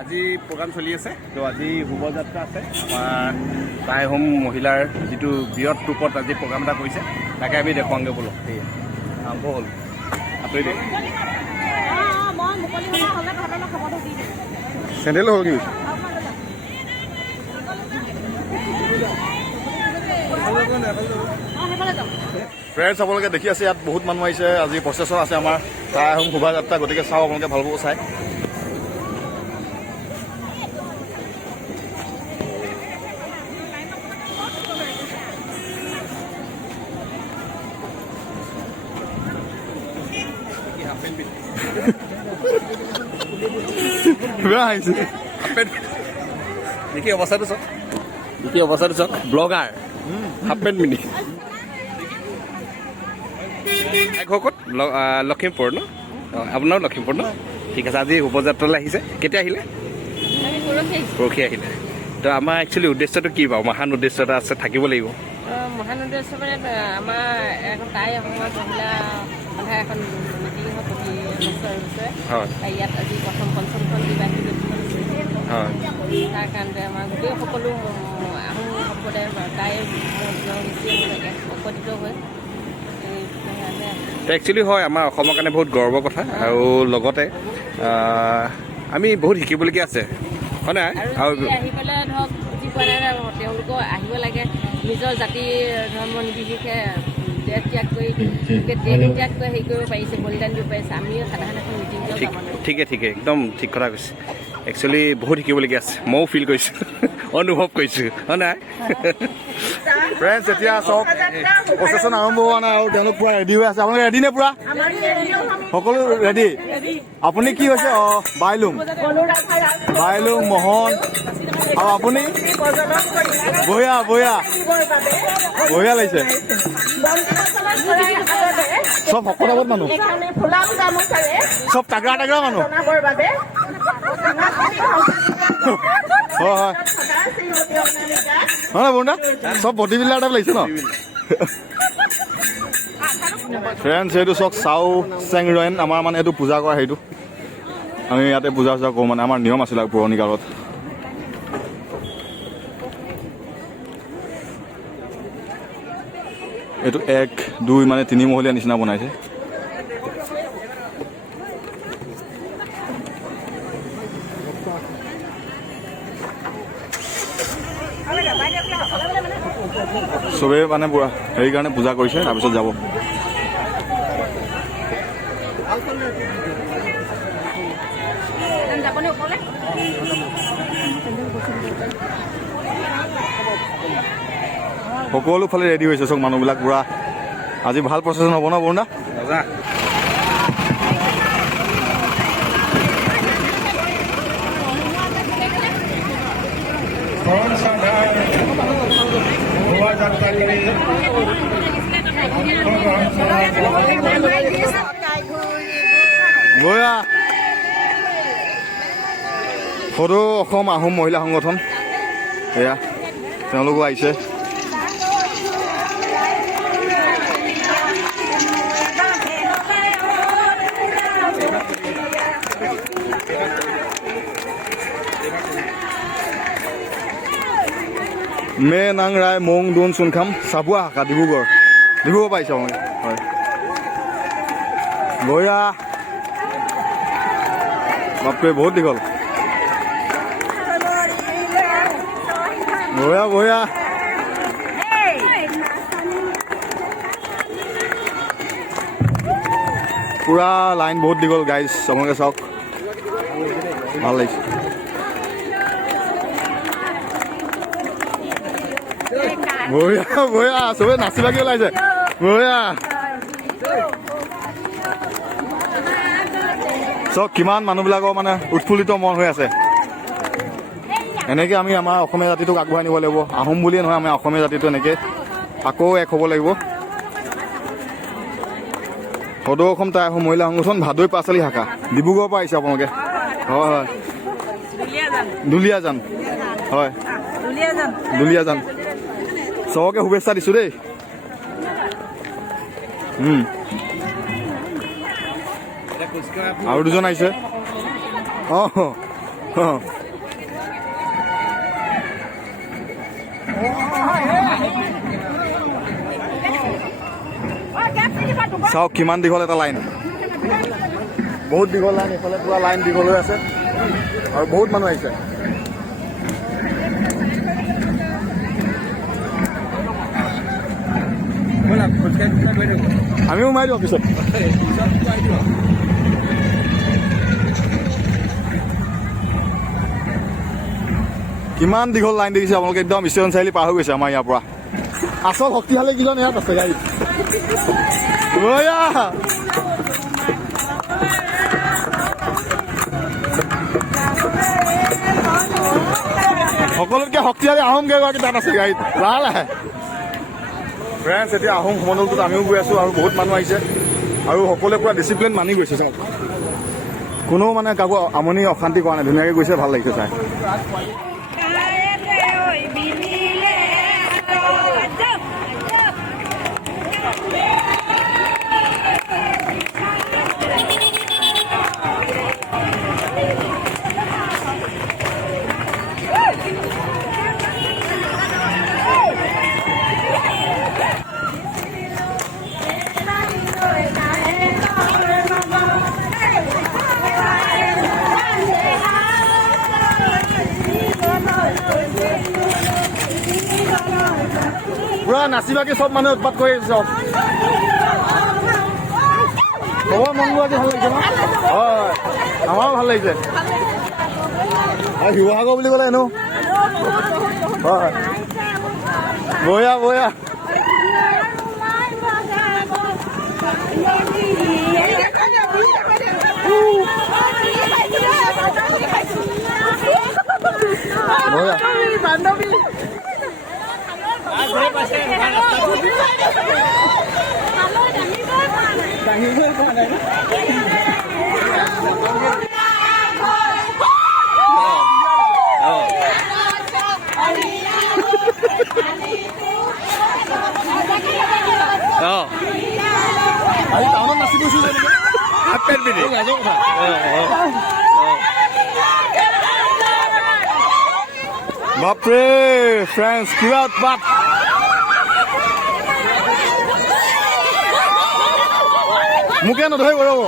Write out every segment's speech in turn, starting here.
আজি প্ৰগ্ৰাম চলি আছে তো আজি শোভাযাত্ৰা আছে আমাৰ টাই হোম মহিলাৰ যিটো বৃহৎ ৰূপত আজি প্ৰগ্ৰাম এটা কৰিছে তাকে আমি দেখুৱাওঁগৈ বোলো সেয়ে আৰম্ভ হ'ল আঁতৰি দে চেণ্ডেল হ'ল কি ফ্ৰেণ্ডছ আপোনালোকে দেখি আছে ইয়াত বহুত মানুহ আহিছে আজি প্ৰচেছন আছে আমাৰ টাই হোম শোভাযাত্ৰা গতিকে চাওঁ আপোনালোকে ভাল পাব চাই দেখি অৱস্থাটো চাওক ব্লগাৰ হাফ পেণ্ট পিন্ধি ক'ত লখিমপুৰ ন আপোনাৰো লখিমপুৰ ন ঠিক আছে আজি শোভাযাত্ৰালৈ আহিছে কেতিয়া আহিলে পৰহি আহিলে তো আমাৰ একচুৱেলি উদ্দেশ্যটো কি বাৰু মহান উদ্দেশ্য এটা আছে থাকিব লাগিব মহান উদ্দেশ্য মানে আমাৰ এখন টাই অসমৰ মহিলা মানে এখন মিটিং প্ৰতি বছৰ হৈছে ইয়াত আজি প্ৰথম পঞ্চমখন বিবাহিত হয় তাৰ কাৰণে আমাৰ গোটেই সকলো আহোম সম্প্ৰদায়ৰ টাই একত্ৰিত হৈ একচুৱেলি হয় আমাৰ অসমৰ কাৰণে বহুত গৰ্বৰ কথা আৰু লগতে আমি বহুত শিকিবলগীয়া আছে হয় নাই আৰু আহি পেলাই ধৰক বুজি পোৱা নাই তেওঁলোকো আহিব লাগে নিজৰ জাতি ধৰ্ম নিৰ্বিশেষে দেশ ত্যাগ কৰি ত্যাগ কৰি হেৰি কৰিব পাৰিছে বলিদান দিব পাৰিছে আমিও সাধাৰণ এখন মিটিং ঠিকে একদম ঠিক কথা কৈছে একচুৱেলি বহুত শিকিবলগীয়া আছে ময়ো ফিল কৰিছোঁ অনুভৱ কৰিছোঁ হয় নাই ফ্ৰেণ্ডছ এতিয়া চব প্ৰচেছন আৰম্ভ হোৱা নাই আৰু তেওঁলোক পুৰা ৰেডি হৈ আছে আপোনালোকে ৰেডি নে পুৰা সকলো ৰেডি আপুনি কি হৈছে বাইলুং মোহন আৰু আপুনি বঢ়িয়া লাগিছে চব শকত মানুহ চব টাগৰা মানুহ হয় হয় বৰুণা চব বডি বিল্ডাৰ টাইপ লাগিছে ন ফ্ৰেণ্ডছ এইটো চাওক চাও চেং ৰয়েন আমাৰ মানে এইটো পূজা কৰা সেইটো আমি ইয়াতে পূজা কৰোঁ মানে আমাৰ নিয়ম আছিলে পুৰণি কালত এইটো 1, 2 মানে 3 মহলীয়া নিচিনা বনাইছে চবেই মানে হেৰি কাৰণে পূজা কৰিছে তাৰপিছত যাব সকলো ফালে ৰেডি হৈছে চব মানুহবিলাক পুৰা আজি ভাল প্ৰচেছন হ'ব ন বৰুণা বঢ়িয়া সদৌ অসম আহোম মহিলা সংগঠন এয়া তেওঁলোকো আহিছে মে নাং ৰায় মং দোন চুনখাম চাবুৱা শাখা ডিব্ৰুগড় পাইছে মই হয় বঢ়িয়া বাপৰে বহুত দীঘল বঢ়িয়া পুৰা লাইন বহুত দীঘল গাইজ আপোনালোকে চাওক ভাল লাগিছে বঢ়িয়া চবে নাচি বাগি ওলাইছে বঢ়িয়া চব কিমান মানুহবিলাকৰ মানে উৎফুল্লিত মন হৈ আছে এনেকৈ আমি আমাৰ অসমীয়া জাতিটোক আগবঢ়াই নিব লাগিব আহোম বুলিয়ে নহয় আমি অসমীয়া জাতিটো এনেকৈ আকৌ এক হ'ব লাগিব সদৌ অসম টাই আহোম মহিলা সংগঠন ভাদৈ পাঁচালী শাখা ডিব্ৰুগড়ৰ পৰা আহিছে আপোনালোকে হয় হয় দুলীয়াজান হয় দুলীয়াজান চবকে শুভেচ্ছা দিছোঁ দেই আৰু দুজন আহিছে চাওক কিমান দীঘল এটা লাইন, বহুত দীঘল লাইন, এইফালে পুৰা লাইন দীঘল হৈ আছে আৰু বহুত মানুহ আহিছে। আমিও সোমাই দিওঁ পিছত। কিমান দীঘল লাইন দেখিছে আপোনালোকে, একদম ষ্টেচন চাৰিআলি পাৰ হৈ গৈছে আমাৰ ইয়াৰ পৰা। আচল শক্তিশালী কিজন ইয়াত আছে গাড়ীত। সকলোতকৈ শক্তিশালী আহোম কেইগৰাকী তাত আছে গাড়ীত, লাহে লাহে। ফ্ৰেণ্ডছ, এতিয়া আহোম সমদলটোত আমিও গৈ আছোঁ আৰু বহুত মানুহ আহিছে আৰু সকলোৱে পুৰা ডিচিপ্লিন মানি গৈছে চাওক। কোনো মানে কাকো আমনি অশান্তি কৰা নাই, ধুনীয়াকৈ গৈছে, ভাল লাগিছে চাই। পুৰা নাচি বাগি চব মানুহে উৎপাত কৰি আছে চব। খবৰ মনবোৰ আজি ভাল লাগিছে ন? হয়, আমাৰো ভাল লাগিছে। শিৱসাগৰ বুলি ক'লে হেনো হয়, বঢ়িয়া বঢ়িয়া। বাপৰে ফ্ৰেণ্ডছ, কিবা উৎপাত। মোকে নধৰিব ৰ'ব।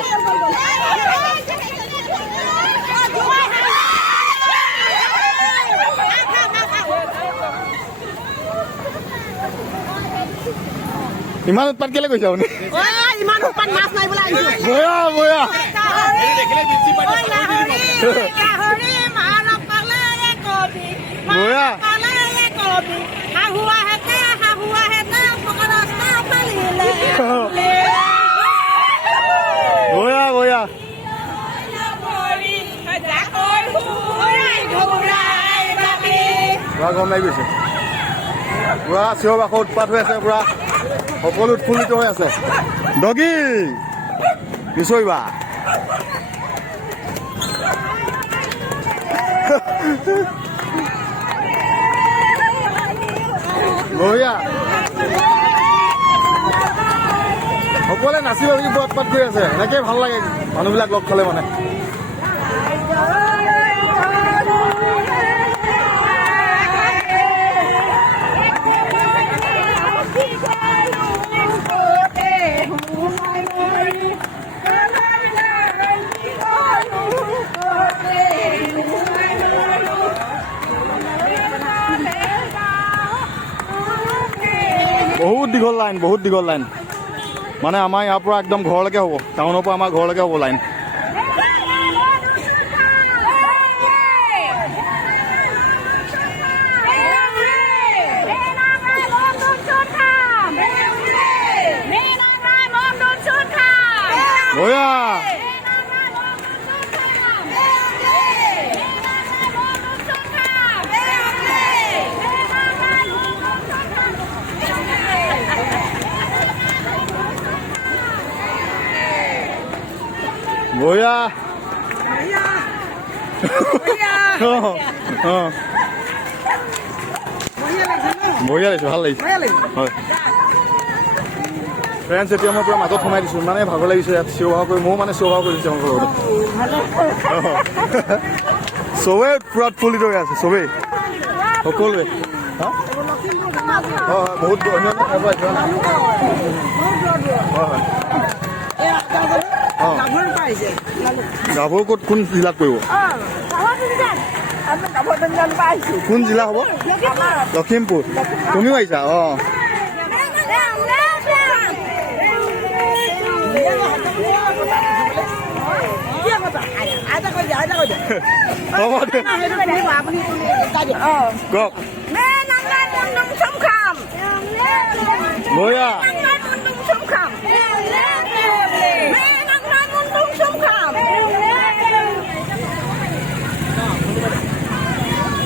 ইমান উৎপাত কেলে কৈছে আপুনি? বয়া বয়া বয়া বয়া পুৰা গৰম লাগি গৈছে, পুৰা চিঞৰ বাখৰ উৎপাত হৈ আছে, পুৰা সকলো উৎফুল্লিত হৈ আছে। ডগি নিচৰিবা। বঢ়িয়া, সকলোৱে নাচিব বুলি বৰ উৎপাত কৰি আছে। এনেকৈ ভাল লাগে মানুহবিলাক লগ খালে মানে। বহুত দীঘল লাইন, বহুত দীঘল লাইন। মানে আমাৰ ইয়াৰ পৰা একদম ঘৰলৈকে হ'ব, টাউনৰ পৰা আমাৰ ঘৰলৈকে হ'ব লাইন। বঢ়িয়া বঢ়িয়া বঢ়িয়া লাগিছে, ভাল লাগিছে। হয় ফ্ৰেণ্ডছ, এতিয়া মই পুৰা মাজত সোমাই দিছোঁ, মানে ভাগৰ লাগিছে ইয়াত চিঞৰ বাখৰ কৰি। ময়ো মানে চিঞৰ বাখৰ কৰি দিছোঁ আমাৰ লগত। চবেই পূৰা উৎফুল্লিত হৈ আছে চবেই সকলোৱে বহুত গাভৰু ক'ত কোন জিলাত পৰিব কোন জিলা হ'ব লখিমপুৰ তুমিও আহিছা অঁ কওক বঢ়িয়া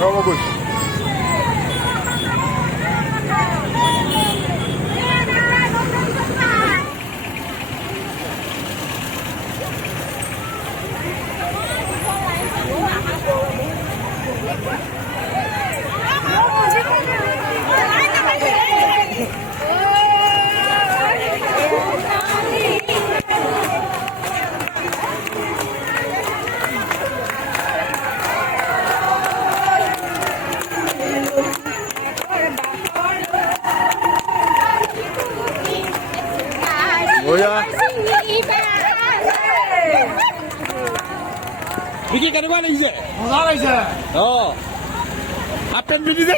ৰ'ব গৈছোঁ বিকি কেনেকুৱা লাগিছে মজা লাগিছে অঁ হাফ পেণ্ট পিন্ধিছে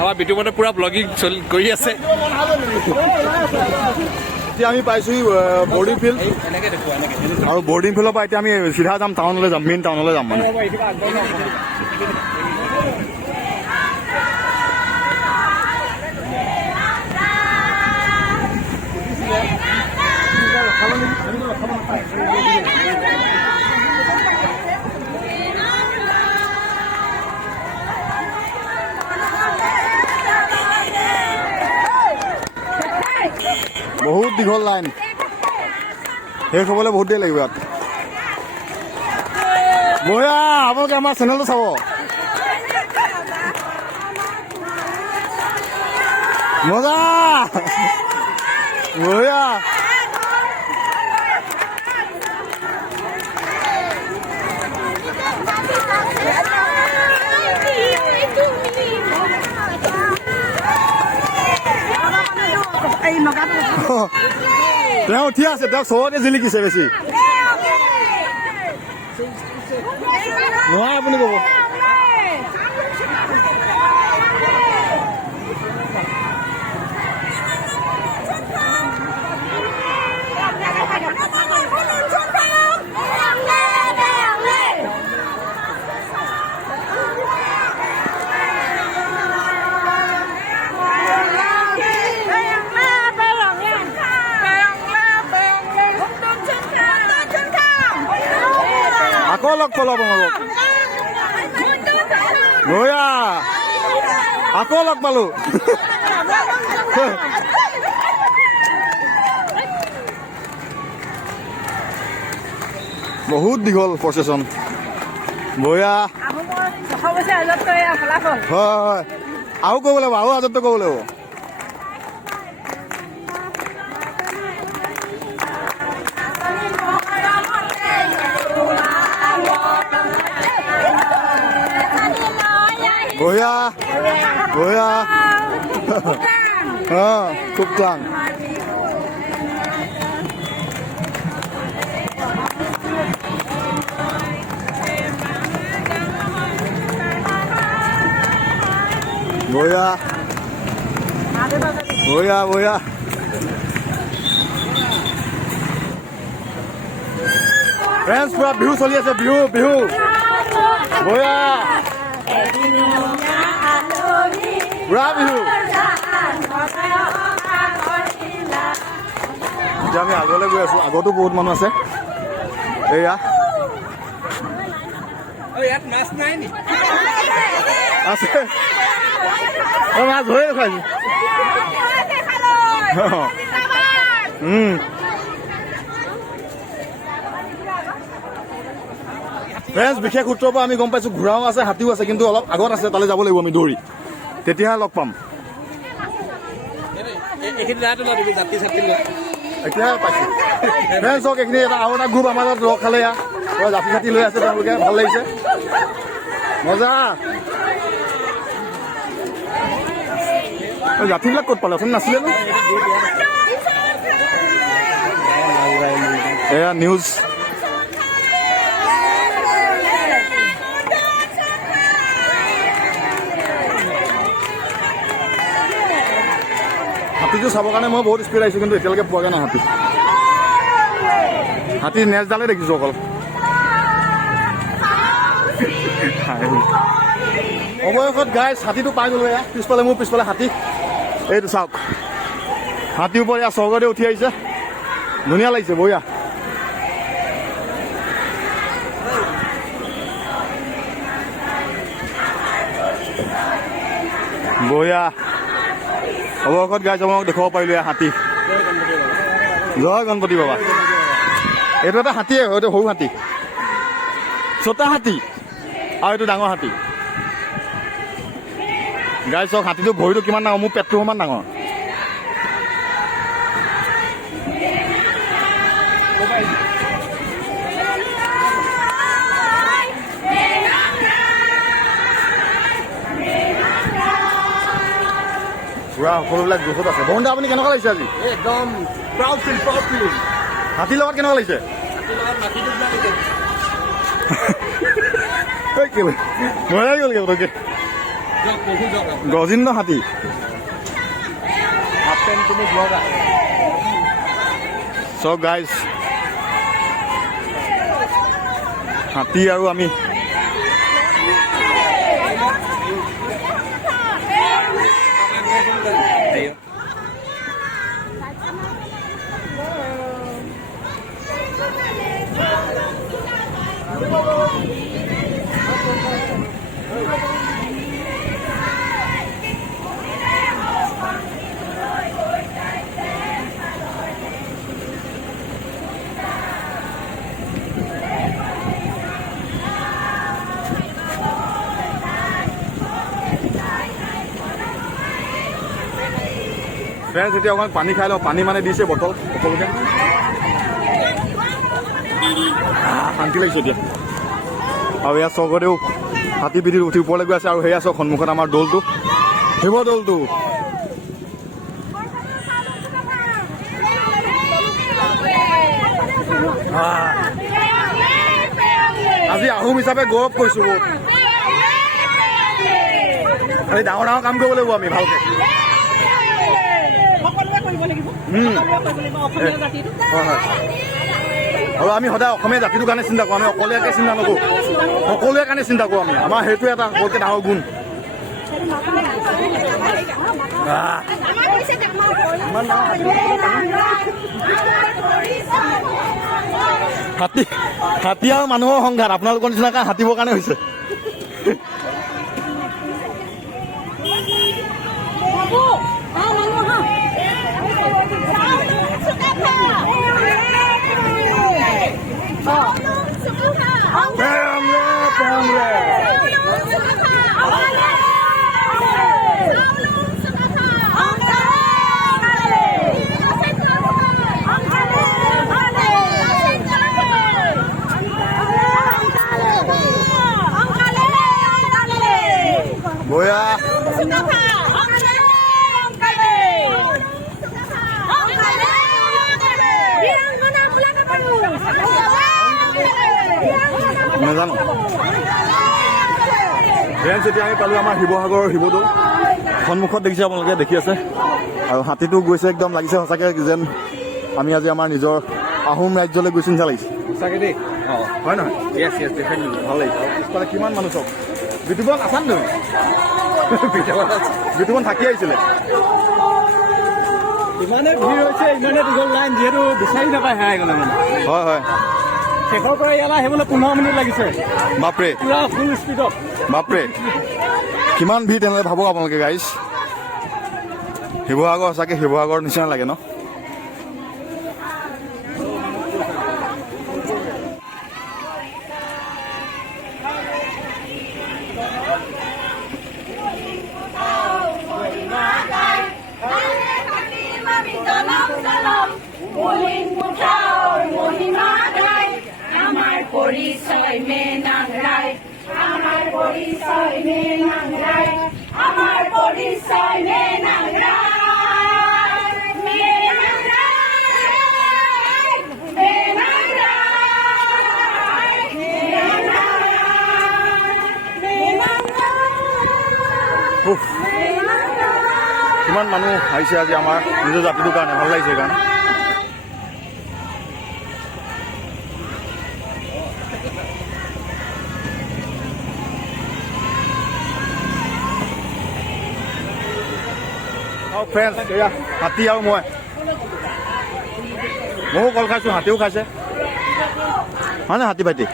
আমাৰ বিতুমনে পুৰা ব্লগিং কৰি আছে এতিয়া আমি পাইছোঁ বৰ্ডিং ফিল্ড আৰু বৰ্ডিং ফিল্ডৰ পৰা এতিয়া আমি চিধা যাম টাউনলৈ যাম মেইন টাউনলৈ যাম মানে বহুত দীঘল লাইন শেষ হ'বলৈ বহুত দেৰি লাগিব ইয়াত বঢ়িয়া আপোনালোকে আমাৰ চেনেলটো চাব মজা বঢ়িয়া তেওঁ উঠি আছে তেওঁক চবতে জিলিকিছে বেছি নহয় আপুনি ক'ব আকৌ লগ পালো আপোনালোকক বঢ়িয়া আকৌ লগ পালো বহুত দীঘল প্ৰচেছন বঢ়িয়া হয় হয় আৰু ক'ব লাগিব আৰু আজতটো ক'ব লাগিব বঢ়িয়া বঢ়িয়া খুব ক্লাং বঢ়িয়া বঢ়িয়া বঢ়িয়া ফ্ৰেণ্ডছ পুৰা বিহু চলি আছে বিহু বিহু বঢ়িয়া পুৰা বিহু এতিয়া আমি আগলৈ গৈ আছো আগতো বহুত মানুহ আছে এয়া ইয়াত মাছ নাই নি আছে মাছ ধৰি ৰখাইছো ফ্ৰেণ্ডছ বিশেষ সূত্ৰৰ পৰা আমি গম পাইছোঁ ঘোঁৰাও আছে হাতীও আছে কিন্তু অলপ আগত আছে তালৈ যাব লাগিব আমি দৌৰি তেতিয়াহে লগ পাম এতিয়াহে পাইছোঁ ফ্ৰেণ্ডছ হওক এইখিনি আৰু এটা গ্ৰুপ আমাৰ লগত লগ খালে জাতি চাতি লৈ আছে তেওঁলোকে ভাল লাগিছে মজা জাতিবিলাক ক'ত পালে অথনি নাছিলে ন এয়া নিউজ হাতীটো চাবৰ কাৰণে মই বহুত স্পীড আহিছোঁ কিন্তু এতিয়ালৈকে পোৱাগৈ নাই হাতী নেজডালে দেখিছোঁ অকল অৱশেষত গাইছ হাতীটো পাই গ'লো এয়া পিছফালে মোৰ পিছফালে হাতী এইটো চাওক হাতীৰ ওপৰত এয়া স্বৰ্গতে উঠি আহিছে ধুনীয়া লাগিছে বঢ়িয়া বঢ়িয়া অৱশেষত গাইছ মই দেখুৱাব পাৰিলোঁ এয়া হাতী জয় গণপতি বাবা এইটো এটা হাতীয়ে হয়তো সৰু হাতী ছটা হাতী আৰু এইটো ডাঙৰ হাতী গাই চাওক হাতীটো ভৰিটো কিমান ডাঙৰ মোৰ পেটটো সমান ডাঙৰ পুৰা সকলোবিলাক জোখত আছে বন্ধু আপুনি কেনেকুৱা লাগিছে আজি একদম প্ৰাউড ফিল হাতীৰ লগত কেনেকুৱা লাগিছে মজাই গ'লগে পটককে গজিন্ন হাতী চব গাইজ হাতী আৰু আমি ফ্ৰেণ্ডছ এতিয়া অকণমান পানী খাই লওঁ পানী মানে দিছে বটল সকলোকে শান্তি লাগিছে এতিয়া আৰু এয়া চকতেও হাতী পিঠিত উঠি ওপৰলৈ গৈ আছে আৰু সেয়া চক সন্মুখত আমাৰ দৌলটো শিৱ দৌলটো আজি আহোম হিচাপে গৌৰৱ কৰিছোঁ বহুত আজি ডাঙৰ ডাঙৰ কাম কৰিব লাগিব আমি ভালকে আৰু আমি সদায় অসমীয়া জাতিটোৰ কাৰণে চিন্তা কৰোঁ আমি অকলীয়াকৈ চিন্তা নকৰোঁ সকলোৱে কাৰণে চিন্তা কৰোঁ আমি আমাৰ সেইটোৱে এটা সকলোতকৈ ডাঙৰ গুণ হাতী আৰু মানুহৰ সংঘাত আপোনালোকৰ নিচিনাকৈ হাতীবৰ কাৰণে হৈছে বয়া নাজানো ফ্ৰেণ্ডছ এতিয়া আমি পালোঁ আমাৰ শিৱসাগৰৰ শিৱদৌল সন্মুখত দেখিছে আপোনালোকে দেখি আছে আৰু হাতীটো গৈছে একদম লাগিছে সঁচাকৈ যেন আমি আজি আমাৰ নিজৰ আহোম ৰাজ্যলৈ গৈছোঁ নিচিনা লাগিছে সঁচাকৈ দেই অঁ হয় নহয় ভাল লাগিছে আৰু পিছফালে কিমান মানুহ চব বিতুপন আছা নে বিতুপন থাকি আহিছিলে ইমানে ভিৰ হৈছে ইমানে দীঘল লাইন যিহেতু বিচাৰি নাপায় হেৰাই গ'লে মানে হয় হয় শেষৰ পৰা ইয়ালৈ আহিবলৈ 15 মিনিট লাগিছে বাপৰে পুৰা ফুল স্পীডত বাপৰে কিমান ভিৰ তেনেহ'লে ভাবক আপোনালোকে গাইজ শিৱসাগৰ সঁচাকৈ শিৱসাগৰৰ নিচিনা লাগে ন Salam, salam, পরিচয় মেনাংরাই আমার পরিচয় মেনাংরাই আমার পরিচয় মেনাংরাই মেনাংরাই মেনাংরাই মেনাংরাই উফ, কিমান মানুহ আহিছে আজি আমাৰ নিজৰ জাতিটোৰ কাৰণে ভাল লাগিছে সেইকাৰণে ফ্ৰেণ্ডছ এয়া হাতী আৰু ময়ো কল খাইছোঁ হাতীও খাইছে হয়নে হাতী ভাইটি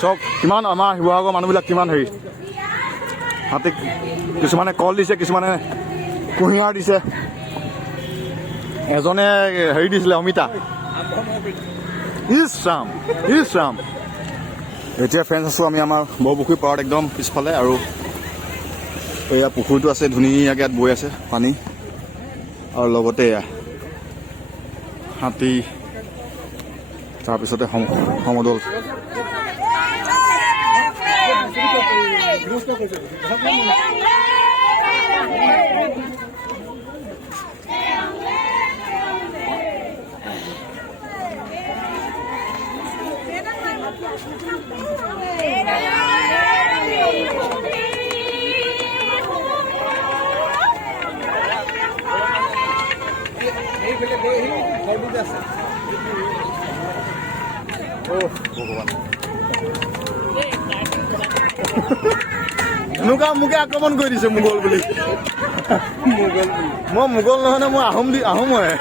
চব কিমান আমাৰ শিৱসাগৰৰ মানুহবিলাক কিমান হেৰি হাতীক কিছুমানে কল দিছে কিছুমানে কুঁহিয়াৰ দিছে এজনে হেৰি দিছিলে অমিতা ইছ ৰাম এতিয়া ফ্ৰেণ্ডছ আছোঁ আমি আমাৰ বৰপুখুৰী পাৰত একদম পিছফালে আৰু এয়া পুখুৰীটো আছে ধুনীয়াকৈ ইয়াত বৈ আছে পানী আৰু লগতে এয়া হাতী তাৰপিছতে সমদল এনেকুৱা মোকে আক্ৰমণ কৰি দিছে মোগল বুলি মই মোগল নহয় নে মই আহোম হয়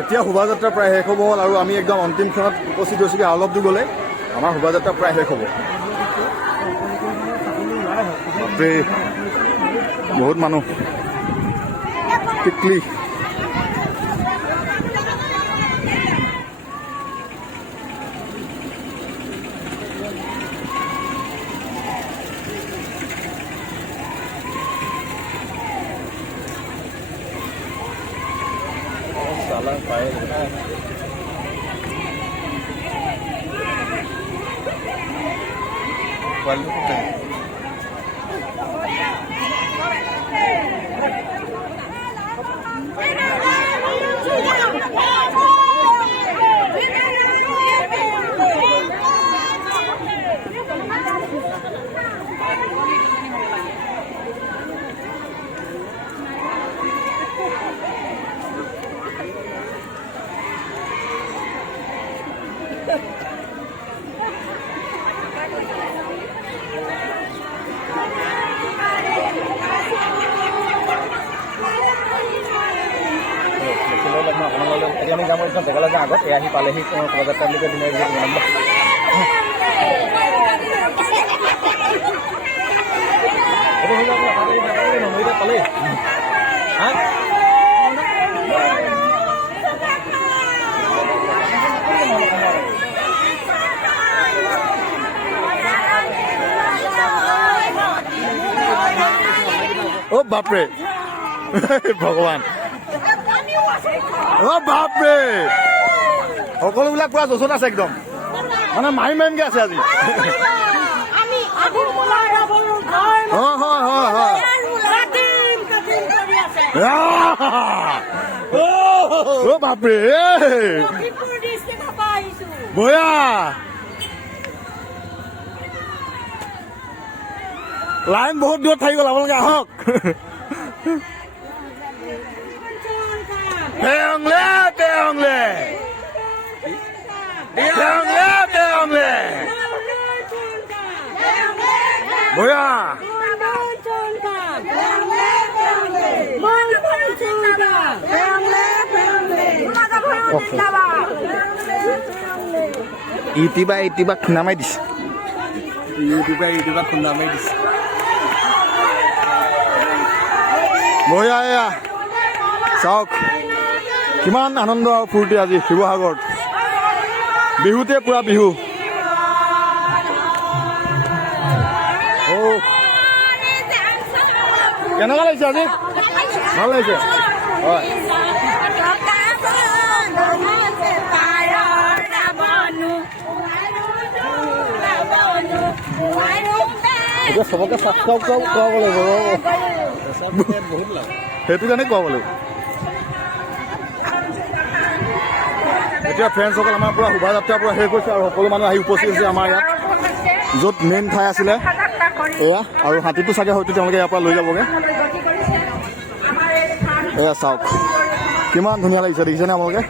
এতিয়া শোভাযাত্ৰা প্ৰায় শেষ হ'ব হ'ল আৰু আমি একদম অন্তিম ক্ষণত উপস্থিত হৈছোগৈ আৰু অলপ দূৰ গ'লে আমাৰ শোভাযাত্ৰা প্ৰায় শেষ হ'ব বাপৰে বহুত মানুহ টিকলি আমি যাম একদম জেগালৈ যাওঁ আগত এয়া আহি পালেহি শোভাযাত্ৰালৈকে ধুনীয়াকৈ অ' বাপৰে ভগৱান অ' বাপৰে সকলোবিলাক পুৰা জোচত আছে একদম মানে মাৰিমকে আছে আজি হয় হয় হয় হয় অ' বাপৰে বয়া লাইন বহুত দূৰত থাকি গ'ল আপোনালোকে আহক তেহংলে তেহংলে তেহংলে তেহংলে বয়া ইউটিউবাৰ খুন্দা মাৰি দিছে ইউটিউবাৰ খুন্দা মাৰি দিছে বঢ়িয়া এয়া চাওক কিমান আনন্দ আৰু ফূৰ্তি আজি শিৱসাগৰত বিহুতে পুৰা বিহু কেনেকুৱা লাগিছে আজি ভাল লাগিছে হয় এতিয়া চবকে ছাবস্ক্ৰাইব কৰাব লাগিব সেইটো কাৰণে কোৱাব লাগিব এতিয়া ফ্ৰেণ্ডছসকল আমাৰ পৰা শোভাযাত্ৰা পৰা শেষ হৈছে আৰু সকলো মানুহ আহি উপস্থিত হৈছে আমাৰ ইয়াত য'ত মেইন ঠাই আছিলে এয়া আৰু হাতীটো চাগে হয়তো তেওঁলোকে ইয়াৰ পৰা লৈ যাবগৈ এয়া চাওক কিমান ধুনীয়া লাগিছে দেখিছেনে আপোনালোকে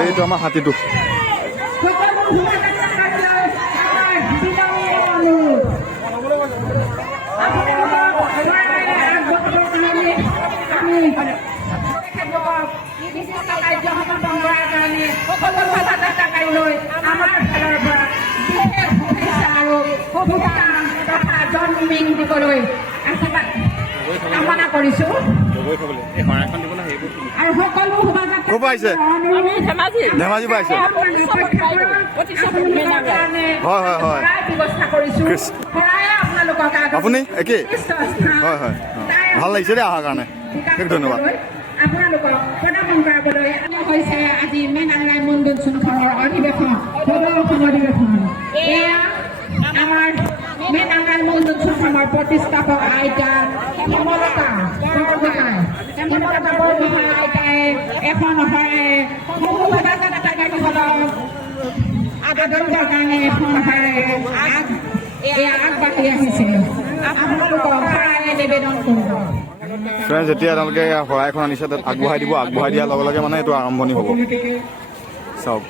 এইটো আমাৰ হাতীটো কামনা কৰিছো আৰু সকলো ক'ৰ পৰা আহিছে ধেমাজি পৰা আহিছে হয় হয় হয় আপুনি একেই হয় হয় ভাল লাগিছে দেই অহাৰ কাৰণে ধন্যবাদ আপোনালোকক প্ৰদান কৰাবলৈ হৈছে আজি মেন আংলাই মণ্ডলখনৰ অধিৱেশন অধিৱেশন এয়া আমাৰ মেন আংলাই মণ্ডলখনৰ প্ৰতিষ্ঠাপক আইতা হেমলতা বৰগোহাঁই আইতাই এখন আদৰৰ কাৰণে এখন আগবাঢ়ি আহিছে আপোনালোকক নিবেদন কৰিব ফ্ৰেণ্ডছ যেতিয়া তেওঁলোকে শৰাইখন আনিছে তাত আগবঢ়াই দিব আগবঢ়াই দিয়াৰ লগে লগে মানে এইটো আৰম্ভণি হ'ব চাওক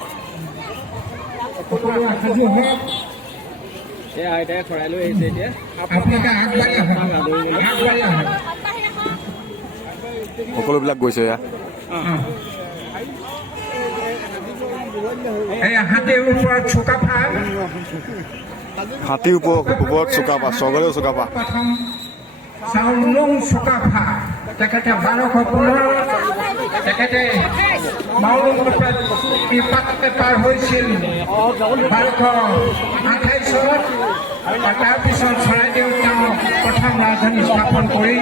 আইতাই খৰাই লৈ আহিছে এতিয়া সকলোবিলাক গৈছে এয়া হাতীৰ ওপৰত চুকাফা স্বৰ্গদেউ চুকাফা চাউলুং চুকাফা তেখেতে 1215 তেখেতে মাউলুং বিপাকতে পাৰ হৈছিল 1228 চনত তাৰপিছত চৰাইদেউ তেওঁ প্ৰথম ৰাজধানী স্থাপন কৰি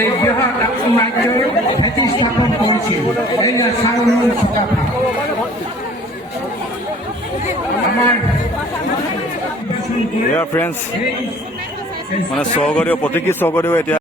এই বৃহৎ ৰাজ্যৰ ভেটি স্থাপন কৰিছিল এয়া চাউলুং চুকাফা আমাৰ ফ্ৰেণ্ডছ মানে স্বৰ্গদেউ প্ৰতীকী স্বৰ্গদেউ এতিয়া